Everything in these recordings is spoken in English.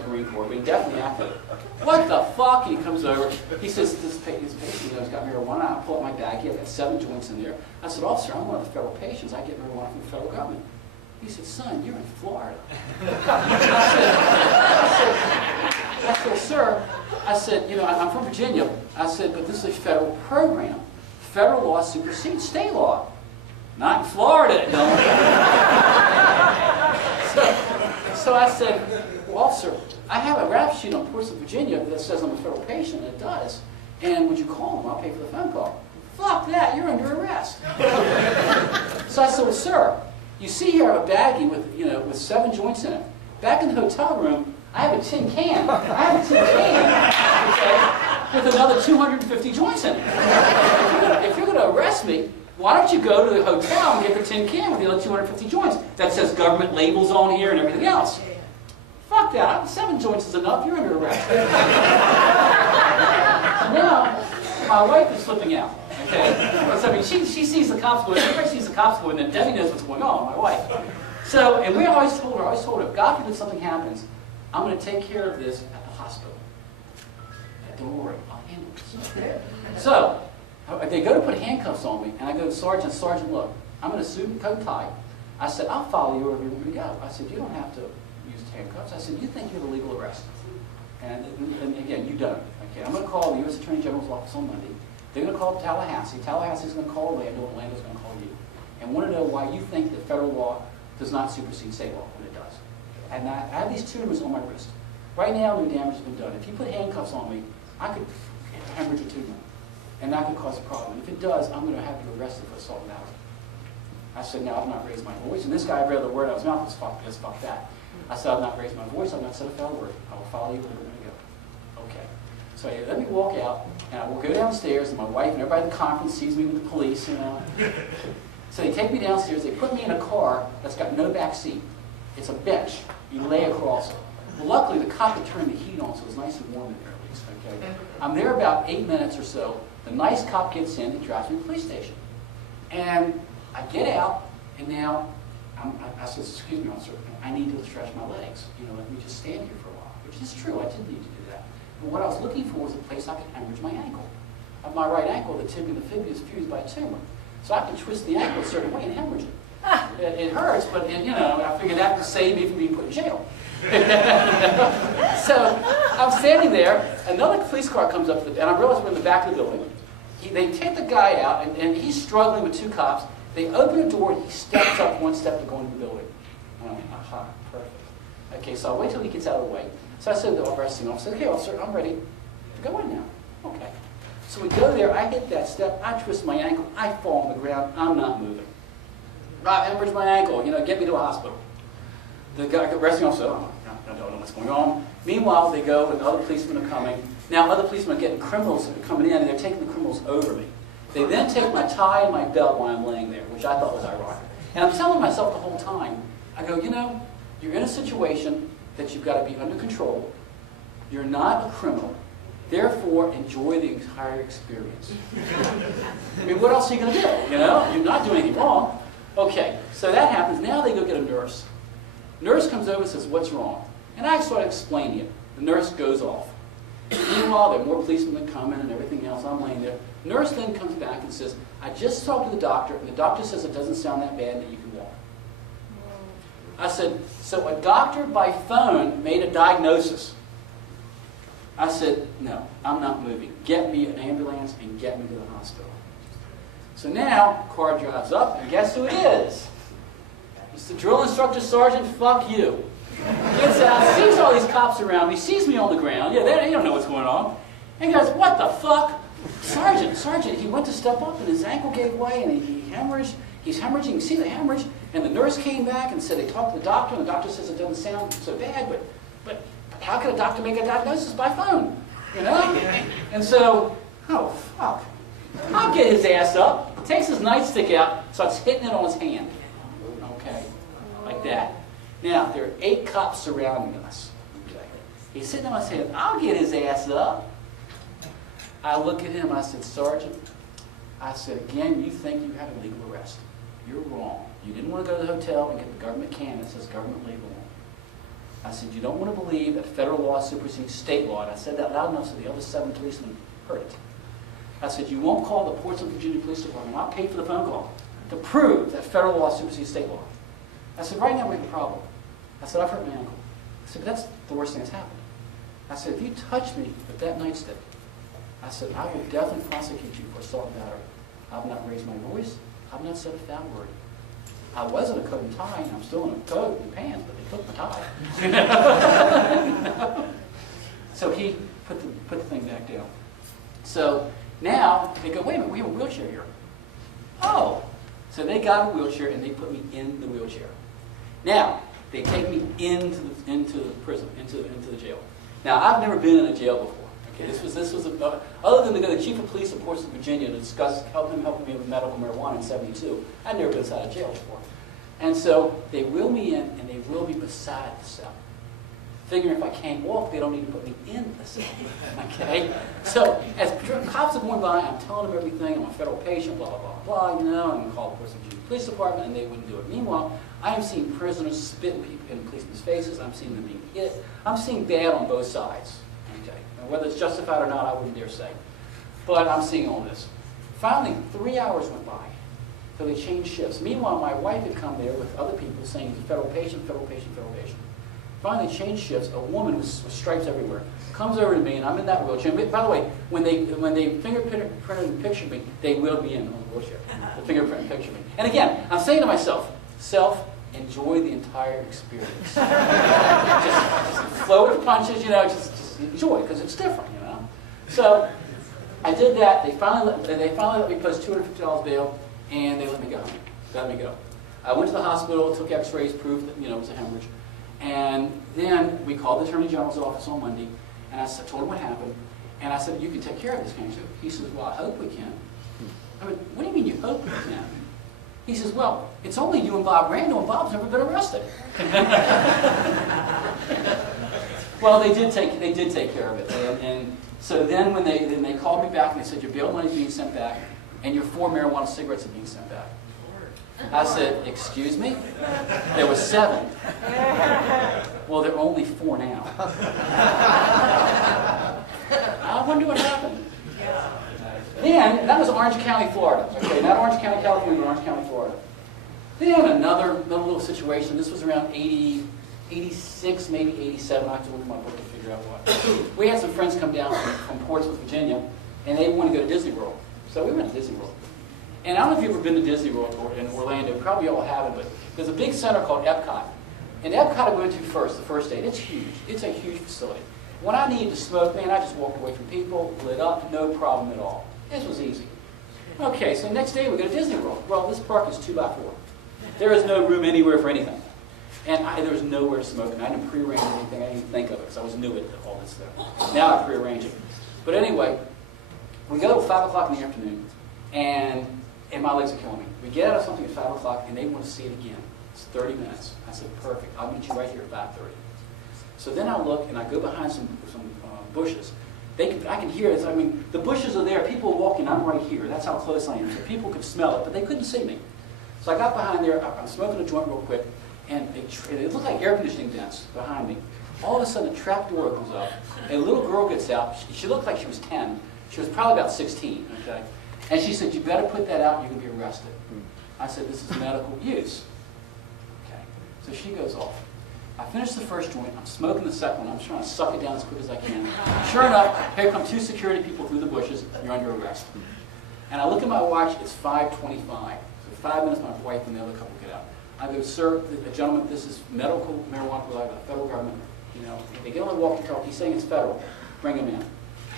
the Marine Corps, but he definitely active. What the fuck? And he comes over. He says, this patient has got marijuana. I pull out my bag. I've got 7 joints in there. I said, officer, I'm one of the federal patients. I get marijuana from the federal government. He said, son, you're in Florida. I said, sir, I said, you know, I'm from Virginia. I said, but this is a federal program. Federal law supersedes state law. Not in Florida, no. So I said, well, officer, I have a rap sheet on Portsmouth, Virginia that says I'm a federal patient, and it does. And would you call them? I'll pay for the phone call. Fuck that, you're under arrest. So I said, well, sir, you see here I have a baggie with 7 joints in it. Back in the hotel room, I have a tin can. Okay, with another 250 joints in it. If you're going to arrest me, why don't you go to the hotel and get the tin can with the other 250 joints that says government labels on here and everything else? Fuck that. 7 joints is enough. You're under arrest. So now, my wife is flipping out. Okay? So, I mean, she sees the cops going, everybody sees the cops going, and then Debbie knows what's going on, my wife. So, and we always told her, if God forbid something happens, I'm going to take care of this at the hospital. Don't worry, I'll handle it. So, they go to put handcuffs on me, and I go to Sergeant, look, I'm in a suit and coat and tie. I said, I'll follow you wherever you want me to go. I said, you don't have to use handcuffs. I said, you think you're the legal arrest. And again, you don't. Okay, I'm going to call the U.S. Attorney General's office on Monday. They're going to call Tallahassee. Tallahassee's going to call Orlando. Orlando's going to call you. And want to know why you think that federal law does not supersede state law when it does. And I have these tumors on my wrist. Right now, no damage has been done. If you put handcuffs on me, I could hemorrhage a tumor. And that could cause a problem. If it does, I'm going to have you arrested for assault and battery. I said, no, I've not raised my voice. And this guy read the word out of his mouth was fuck this, fuck that. I said, I've not raised my voice. I've not said a foul word. I will follow you where we're going to go. Okay. So he let me walk out, and I will go downstairs, and my wife and everybody in the conference sees me with the police, you know. So they take me downstairs. They put me in a car that's got no back seat. It's a bench. You lay across it. Well, luckily, the cop had turned the heat on, so it was nice and warm in there at least. Okay. I'm there about 8 minutes or so. The nice cop gets in and drives me to the police station. And I get out, and now I said, excuse me, officer, I need to stretch my legs. You know, let me just stand here for a while. Which is true, I did need to do that. But what I was looking for was a place I could hemorrhage my ankle. Of my right ankle, the tibia and the fibula is fused by a tumor. So I can twist the ankle a certain way and hemorrhage it. It hurts, but you know, I figured that would save me from being put in jail. So I'm standing there, another police car comes up, and I realize we're in the back of the building. They take the guy out, and he's struggling with 2 cops. They open the door, and he steps up 1 step to go into the building. And I'm like, aha, perfect. Okay, so I'll wait till he gets out of the way. So I said to the arresting officer, okay, officer, I'm ready to go in now. Okay. So we go there, I hit that step, I twist my ankle, I fall on the ground, I'm not moving. Rob, hemorrhage my ankle, you know, get me to a hospital. The arresting officer, I don't know what's going on. Meanwhile, they go, and other policemen are coming. Now, other policemen are getting criminals coming in, and they're taking the criminals over me. They then take my tie and my belt while I'm laying there, which I thought was ironic. And I'm telling myself the whole time, I go, you know, you're in a situation that you've got to be under control. You're not a criminal. Therefore, enjoy the entire experience. I mean, what else are you going to do? You know, you're not doing anything wrong. Okay, so that happens. Now they go get a nurse. Nurse comes over and says, what's wrong? And I start explaining it. The nurse goes off. Meanwhile, there are more policemen that come in and everything else. I'm laying there. Nurse then comes back and says, I just talked to the doctor, and the doctor says it doesn't sound that bad and that you can walk. I said, so a doctor by phone made a diagnosis. I said, no, I'm not moving. Get me an ambulance and get me to the hospital. So now, car drives up, and guess who it is? It's the drill instructor sergeant, fuck you. Gets out, sees all these cops around me, sees me on the ground. Yeah, they don't know what's going on. And he goes, what the fuck? Sergeant, he went to step up, and his ankle gave way, and he hemorrhaged. He's hemorrhaging, you see the hemorrhage? And the nurse came back and said they talked to the doctor, and the doctor says it doesn't sound so bad, but how could a doctor make a diagnosis by phone? You know? And so, oh, fuck. I'll get his ass up, takes his nightstick out, starts hitting it on his hand. Okay, like that. Now, there are 8 cops surrounding us. Okay. He's sitting on his hand. I'll get his ass up. I look at him, I said, Sergeant, I said, again, you think you have a legal arrest. You're wrong. You didn't want to go to the hotel and get the government can that says government label on. I said, you don't want to believe that federal law supersedes state law. And I said that loud enough so the other 7 policemen heard it. I said, you won't call the Portsmouth, Virginia Police Department. I'll pay for the phone call to prove that federal law supersedes state law. I said, right now we have a problem. I said, I've hurt my ankle. I said, but that's the worst thing that's happened. I said, if you touch me with that nightstick, I said, I will definitely prosecute you for assault and battery. I've not raised my voice. I've not said a foul word. I was in a coat and tie, and I'm still in a coat and pants, but they took my tie. So he put the thing back down. So now they go, wait a minute, we have a wheelchair here. Oh. So they got a wheelchair and they put me in the wheelchair. Now, they take me into the prison, into the jail. Now, I've never been in a jail before. Okay, this was other than the chief of police of Portsmouth, Virginia, to discuss helping me with medical marijuana in '72. I'd never been inside a jail before. And so they wheel me in and they wheel me beside the cell. Figuring if I can't walk, they don't need to put me in the cell. Okay? So as cops are going by, I'm telling them everything. I'm a federal patient, blah, blah, blah, blah. You know, I'm going to call the Portsmouth Virginia Police Department, and they wouldn't do it. Meanwhile, I am seeing prisoners spit in policemen's faces. I'm seeing them being hit. I'm seeing bad on both sides. Okay? And whether it's justified or not, I wouldn't dare say. But I'm seeing all this. Finally, 3 hours went by. So they changed shifts. Meanwhile, my wife had come there with other people saying he's a federal patient, federal patient, federal patient. Finally, changed shifts. A woman with stripes everywhere comes over to me, and I'm in that wheelchair. By the way, when they fingerprinted and pictured me, they wheeled me in on the wheelchair. The fingerprint and pictured me. And again, I'm saying to myself, enjoy the entire experience. just flow with punches, you know, just enjoy, because it's different, you know. So I did that. They finally let me post $250 bail, and they let me go. Let me go. I went to the hospital, took X-rays, proved that it was a hemorrhage. And then we called the Attorney General's office on Monday, and I told him what happened. And I said, you can take care of this, can't you? He says, well, I hope we can. I mean, what do you mean you hope we can? He says, well, it's only you and Bob Randall, and Bob's never been arrested. Well, they did take care of it. And so then when they called me back, and they said, your bail money is being sent back, and your 4 marijuana cigarettes are being sent back. I said, excuse me? There were 7. Well, there are only 4 now. I wonder what happened. Then, that was Orange County, Florida. Okay, not Orange County, California, but Orange County, Florida. Then another little situation. This was around 86, maybe 87. I have to look at my book to figure out what. We had some friends come down from Portsmouth, Virginia, and they wanted to go to Disney World. So we went to Disney World. And I don't know if you've ever been to Disney World or in Orlando. Probably all haven't, but there's a big center called Epcot. And Epcot I went to the first day. It's huge. It's a huge facility. When I needed to smoke, man, I just walked away from people, lit up, no problem at all. This was easy. Okay, so next day we go to Disney World. Well, this park is 2x4. There is no room anywhere for anything. And there was nowhere to smoke. And I didn't prearrange anything. I didn't even think of it because I was new at all this stuff. Now I prearrange it. But anyway, we go at 5 o'clock in the afternoon, and my legs are killing me. We get out of something at 5 o'clock, and they want to see it again. It's 30 minutes. I said, perfect. I'll meet you right here at 5:30. So then I look, and I go behind some bushes. I can hear it. I mean, the bushes are there. People are walking. I'm right here. That's how close I am. So people could smell it, but they couldn't see me. So I got behind there. I'm smoking a joint real quick, and it looked like air conditioning vents behind me. All of a sudden, a trap door opens up, and a little girl gets out. She looked like she was 10. She was probably about 16, okay? And she said, you better put that out, you're going to be arrested. I said, this is medical use. Okay. So she goes off. I finished the first joint. I'm smoking the second one. I'm trying to suck it down as quick as I can. Sure enough, here come 2 security people through the bushes. You're under arrest. And I look at my watch. It's 5:25. So 5 minutes, my wife and the other couple get out. I go, sir, gentlemen, this is medical marijuana provided by the federal government. You know, they get on the walkie-talkie. He's saying it's federal. Bring him in.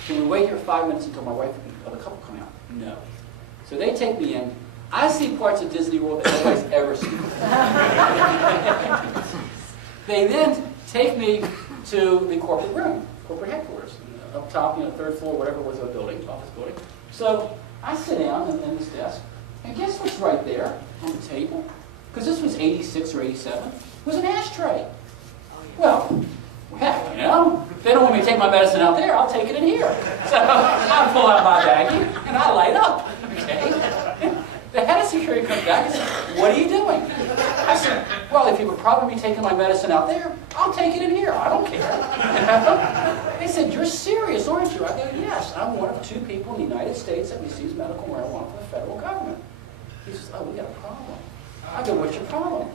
Can we wait here 5 minutes until my wife and the other couple come out? No. So they take me in. I see parts of Disney World that nobody's ever seen. They then take me to the corporate room, corporate headquarters, up top, 3rd floor, whatever it was, a building, office building. So I sit down in this desk, and guess what's right there on the table? Because this was 86 or 87, was an ashtray. Well, heck, if they don't want me to take my medicine out there, I'll take it in here. So I pull out my baggie, and I light up. Okay? The head of security comes back and says, what are you doing? I said, well, if you would probably be taking my medicine out there, I'll take it in here. I don't care. They said, you're serious, aren't you? I go, yes. I'm one of 2 people in the United States that receives medical marijuana from the federal government. He says, oh, we got a problem. I go, what's your problem?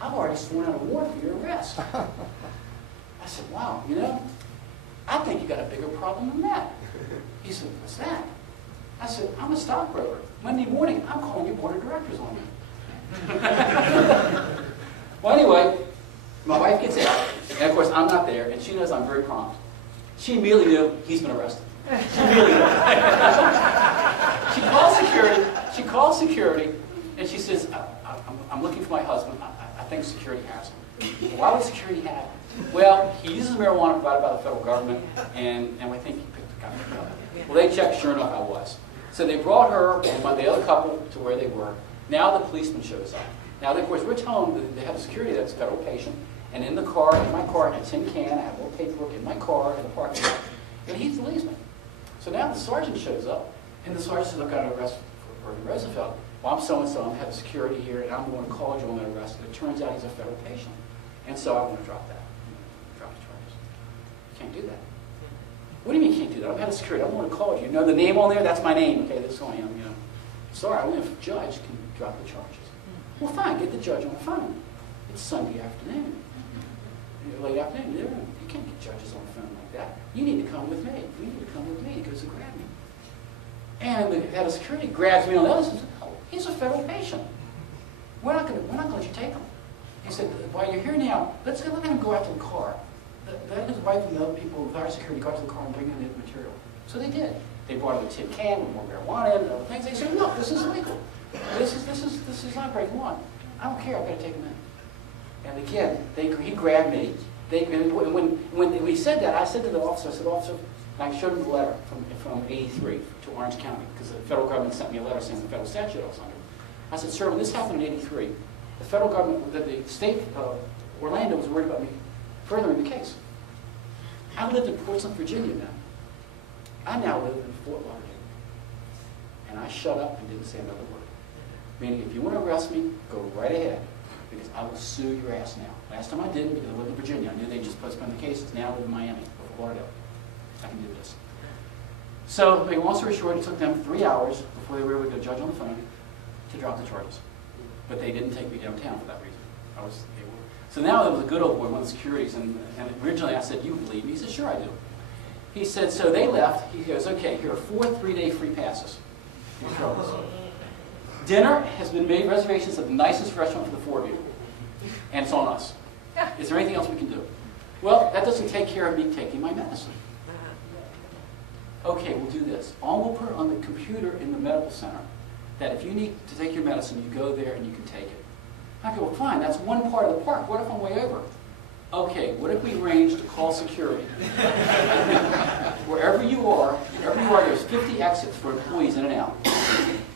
I've already sworn out a warrant for your arrest. I said, wow, you know, I think you got a bigger problem than that. He said, what's that? I said, I'm a stockbroker. Monday morning, I'm calling your board of directors on you. Well, anyway, my wife gets out, and of course, I'm not there, and she knows I'm very prompt. She immediately knew he's been arrested. She immediately knew. She calls security, and she says, I'm looking for my husband. I think security has him. Why would security have him? Well, he uses marijuana provided by the federal government, and I think he picked the guy up. Well, they checked, sure enough, I was. So they brought her and the other couple to where they were. Now the policeman shows up. Now, of course, we're telling them they have a security that's a federal patient, and in the car, in my car, in a tin can, I have a little paperwork in my car in the parking lot, and he's the policeman. So now the sergeant shows up, and the sergeant says, look, I got an arrest for Irvin Rosenfeld. Well, I'm so-and-so, I have security here, and I'm the one who called you on that arrest, and it turns out he's a federal patient. And so I want to drop that. Drop the charges. You can't do that. What do you mean you can't do that? I'm head of security. I'm the one who called you. You know the name on there? That's my name. Okay, that's who I am. You know. Sorry, only if the judge can drop the charges. Well, fine. Get the judge on the phone. It's Sunday afternoon. Late afternoon. You can't get judges on the phone like that. You need to come with me. You need to come with me. He goes to grab me. And the head of security grabs me on the other side and says, oh, he's a federal patient. We're not going to let you take him. He said, while you're here now, let's let him go out to the car. Let his wife and the other people with our security go out to the car and bring in the material. So they did. They brought him a tin can with more marijuana in and other things. They said, look, this is illegal. This is not breaking law. I don't care. I've got to take him in. And again, he grabbed me. When we said that, I said to the officer, and I showed him the letter from 83 to Orange County, because the federal government sent me a letter saying the federal statute I was under. I said, sir, when this happened in 83, the federal government, the state of Orlando was worried about me furthering the case. I lived in Portsmouth, Virginia then. I now live in Fort Lauderdale. And I shut up and didn't say another word. Meaning, if you want to arrest me, go right ahead, because I will sue your ass now. Last time I didn't, because I lived in Virginia. I knew they just postponed the cases. Now I live in Miami, Fort Lauderdale. I can do this. So, long story short, it took them 3 hours before they were able to get a judge on the phone to drop the charges. But they didn't take me downtown for that reason. So now there was a good old boy, one of the securities, and originally I said, you believe me? He said, sure I do. He said, so they left. He goes, okay, here are 4 3-day free passes. Dinner has been made, reservations at the nicest restaurant for the 4 of you. And it's on us. Is there anything else we can do? Well, that doesn't take care of me taking my medicine. Okay, we'll do this. We'll put it on the computer in the medical center that if you need to take your medicine, you go there and you can take it. I go, well, fine, that's one part of the park. What if I'm way over? Okay, what if we arrange to call security? Wherever you are, there's 50 exits for employees in and out.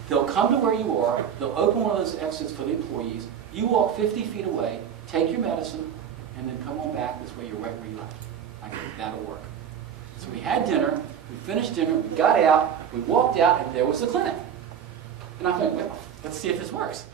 They'll come to where you are, they'll open one of those exits for the employees, you walk 50 feet away, take your medicine, and then come on back this way, you're right where you left. I go, that'll work. So we had dinner, we finished dinner, we got out, we walked out, and there was the clinic. And I thought, well, let's see if this works.